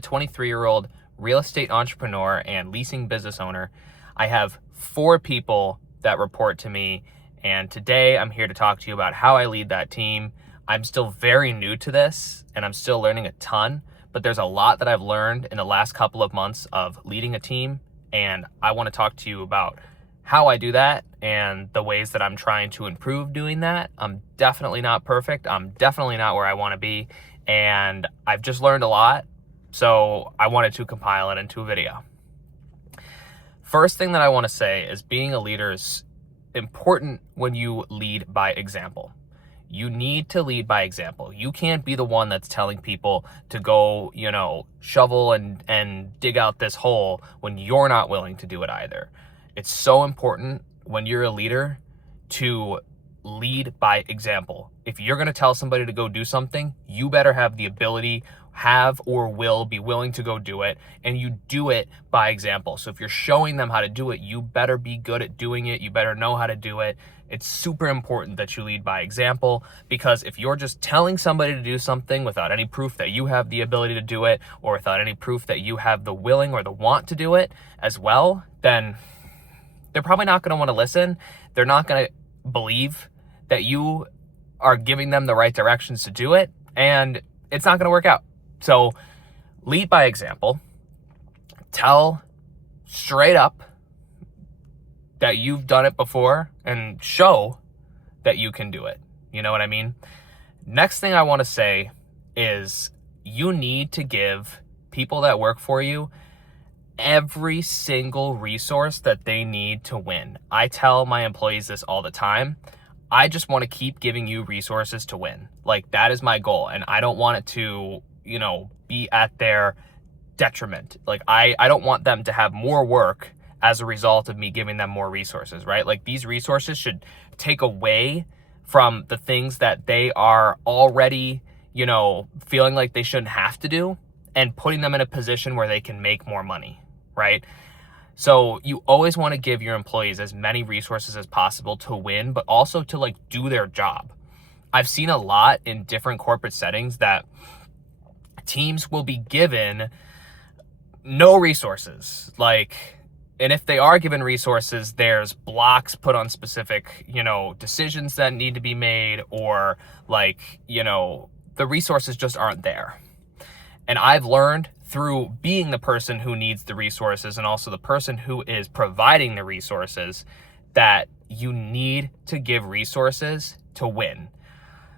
23-year-old real estate entrepreneur and leasing business owner. I have 4 people that report to me, and today I'm here to talk to you about how I lead that team. I'm still very new to this and I'm still learning a ton, but there's a lot that I've learned in the last couple of months of leading a team, and I want to talk to you about how I do that and the ways that I'm trying to improve doing that. I'm definitely not perfect. I'm definitely not where I want to be, and I've just learned a lot. So I wanted to compile it into a video. First thing that I want to say is being a leader is important when you lead by example. You need to lead by example. You can't be the one that's telling people to go, shovel and dig out this hole when you're not willing to do it either. It's so important when you're a leader to lead by example. If you're going to tell somebody to go do something, you better have the ability, have or will be willing to go do it, and you do it by example. So if you're showing them how to do it, you better be good at doing it. You better know how to do it. It's super important that you lead by example, because if you're just telling somebody to do something without any proof that you have the ability to do it, or without any proof that you have the willing or the want to do it as well, then they're probably not going to want to listen. They're not going to believe that you are giving them the right directions to do it, and it's not going to work out. So lead by example. Tell straight up that you've done it before and show that you can do it. You know what I mean? Next thing I want to say is you need to give people that work for you every single resource that they need to win. I tell my employees this all the time. I just want to keep giving you resources to win. Like, that is my goal, and I don't want it to be at their detriment. Like, I don't want them to have more work as a result of me giving them more resources, right? Like, these resources should take away from the things that they are already, feeling like they shouldn't have to do, and putting them in a position where they can make more money, right? So you always want to give your employees as many resources as possible to win, but also to do their job. I've seen a lot in different corporate settings that teams will be given no resources. And if they are given resources, there's blocks put on specific, decisions that need to be made, or the resources just aren't there. And I've learned through being the person who needs the resources and also the person who is providing the resources that you need to give resources to win.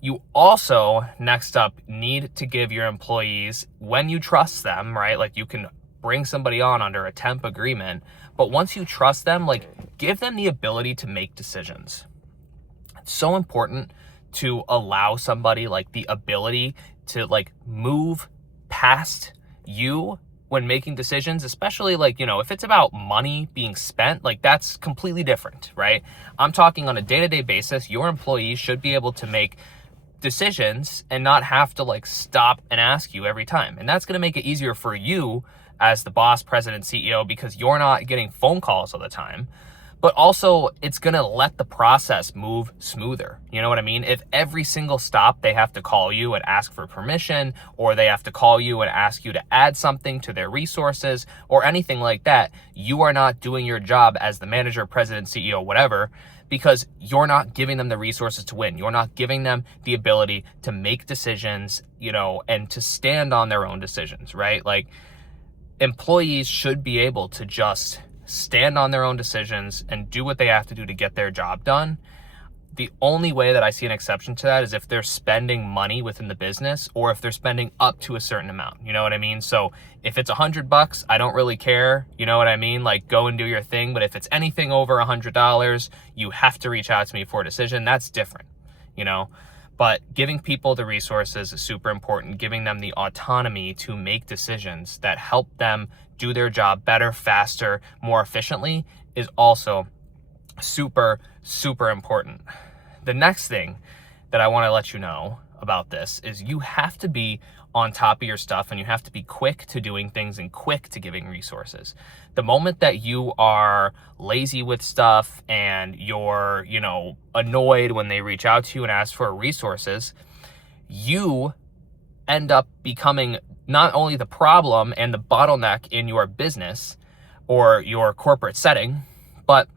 You also, next up, need to give your employees, when you trust them, right? Like, you can bring somebody on under a temp agreement, but once you trust them, give them the ability to make decisions. It's so important to allow somebody the ability to move past you when making decisions, especially if it's about money being spent, that's completely different, right? I'm talking on a day-to-day basis. Your employees should be able to make decisions and not have to stop and ask you every time. And that's going to make it easier for you as the boss, president, CEO, because you're not getting phone calls all the time. But also, it's going to let the process move smoother. You know what I mean? If every single stop they have to call you and ask for permission, or they have to call you and ask you to add something to their resources or anything like that, you are not doing your job as the manager, president, CEO, whatever, because you're not giving them the resources to win. You're not giving them the ability to make decisions, and to stand on their own decisions, right? Employees should be able to just stand on their own decisions and do what they have to do to get their job done. The only way that I see an exception to that is if they're spending money within the business, or if they're spending up to a certain amount. You know what I mean? So if it's $100, I don't really care. You know what I mean? Go and do your thing. But if it's anything over $100, you have to reach out to me for a decision. That's different, But giving people the resources is super important. Giving them the autonomy to make decisions that help them do their job better, faster, more efficiently is also super, super important. The next thing that I want to let you know about this is you have to be on top of your stuff, and you have to be quick to doing things and quick to giving resources. The moment that you are lazy with stuff and you're, annoyed when they reach out to you and ask for resources, you end up becoming not only the problem and the bottleneck in your business or your corporate setting, but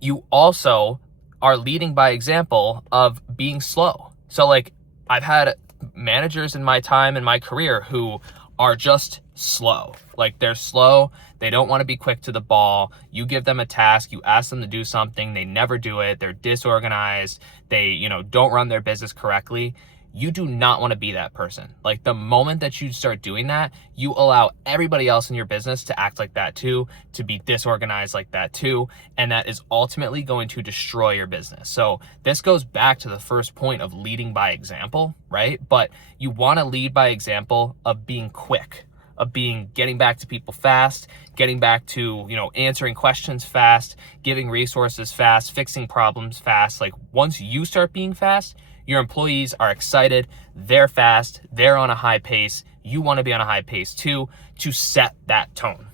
you also are leading by example of being slow. So like, I've had managers in my time in my career who are just slow. Like, they're slow. They don't want to be quick to the ball. You give them a task, you ask them to do something, they never do it. They're disorganized. They, don't run their business correctly. You do not want to be that person. Like, the moment that you start doing that, you allow everybody else in your business to act like that too, to be disorganized like that too, and that is ultimately going to destroy your business. So this goes back to the first point of leading by example, right? But you want to lead by example of being quick, of getting back to people fast, getting back to, answering questions fast, giving resources fast, fixing problems fast. Like, once you start being fast, your employees are excited, they're fast, they're on a high pace. You want to be on a high pace too, to set that tone.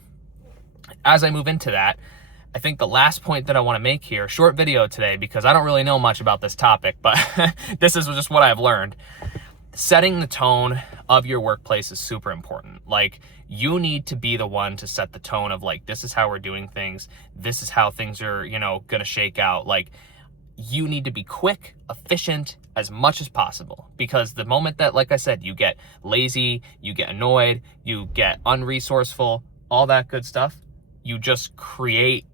As I move into that, I think the last point that I want to make here, short video today because I don't really know much about this topic, but this is just what I've learned. Setting the tone of your workplace is super important. Like, you need to be the one to set the tone of like, this is how we're doing things. This is how things are, going to shake out. Like, you need to be quick, efficient as much as possible, because the moment that, like I said, you get lazy, you get annoyed, you get unresourceful, all that good stuff, you just create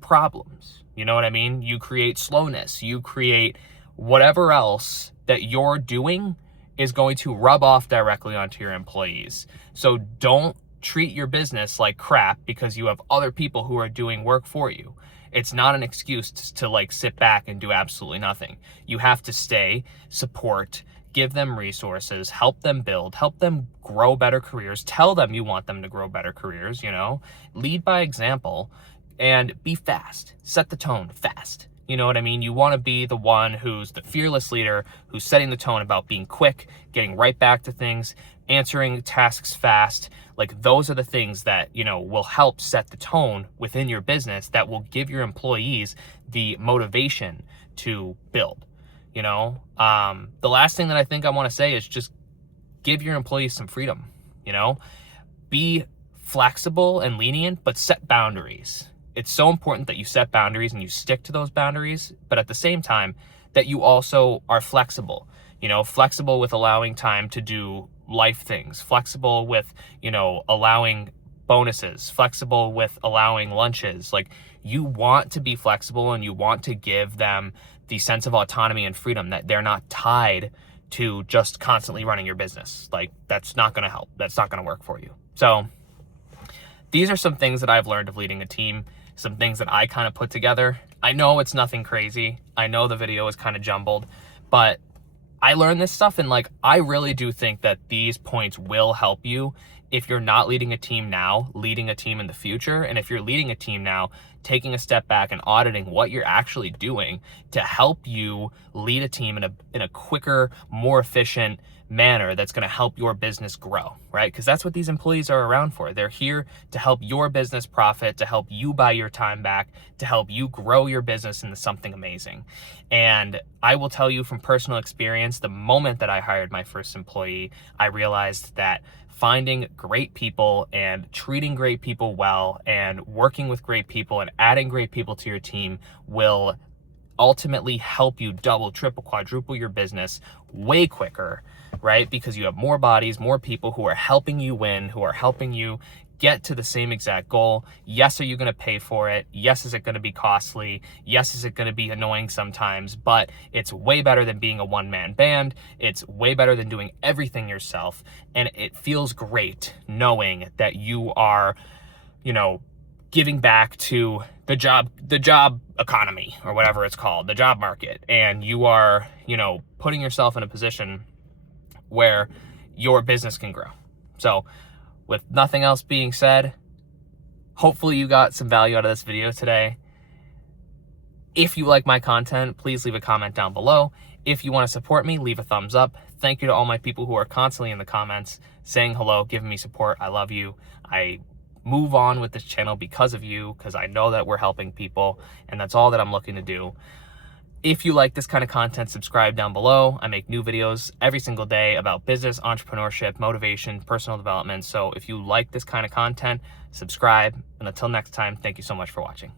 problems. You know what I mean? You create slowness, you create whatever else that you're doing is going to rub off directly onto your employees. So don't treat your business like crap because you have other people who are doing work for you. It's not an excuse to like sit back and do absolutely nothing. You have to stay, support, give them resources, help them build, help them grow better careers, tell them you want them to grow better careers, lead by example, and be fast. Set the tone fast. You know what I mean? You want to be the one who's the fearless leader, who's setting the tone about being quick, getting right back to things, answering tasks fast. Like, those are the things that, will help set the tone within your business that will give your employees the motivation to build. The last thing that I think I want to say is just give your employees some freedom. Be flexible and lenient, but set boundaries. It's so important that you set boundaries and you stick to those boundaries, but at the same time that you also are flexible, flexible with allowing time to do life things, flexible with, allowing bonuses, flexible with allowing lunches. Like, you want to be flexible and you want to give them the sense of autonomy and freedom, that they're not tied to just constantly running your business. Like, that's not going to help. That's not going to work for you. So these are some things that I've learned of leading a team, some things that I kind of put together. I know it's nothing crazy. I know the video is kind of jumbled, but I learned this stuff, and like, I really do think that these points will help you if you're not leading a team now, leading a team in the future. And if you're leading a team now, taking a step back and auditing what you're actually doing to help you lead a team in a quicker, more efficient manner that's going to help your business grow, right? Because that's what these employees are around for. They're here to help your business profit, to help you buy your time back, to help you grow your business into something amazing. And I will tell you from personal experience, the moment that I hired my first employee, I realized that finding great people and treating great people well and working with great people and adding great people to your team will ultimately help you double, triple, quadruple your business way quicker, right? Because you have more bodies, more people who are helping you win, who are helping you get to the same exact goal. Yes, are you going to pay for it? Yes, is it going to be costly? Yes, is it going to be annoying sometimes? But it's way better than being a one-man band. It's way better than doing everything yourself. And it feels great knowing that you are, giving back to the job economy, or whatever it's called, the job market. And you are, putting yourself in a position where your business can grow. So with nothing else being said, hopefully you got some value out of this video today. If you like my content, please leave a comment down below. If you want to support me, leave a thumbs up. Thank you to all my people who are constantly in the comments saying hello, giving me support. I love you. I move on with this channel because of you, because I know that we're helping people, and that's all that I'm looking to do. If you like this kind of content, subscribe down below. I make new videos every single day about business, entrepreneurship, motivation, personal development. So if you like this kind of content, subscribe. And until next time, thank you so much for watching.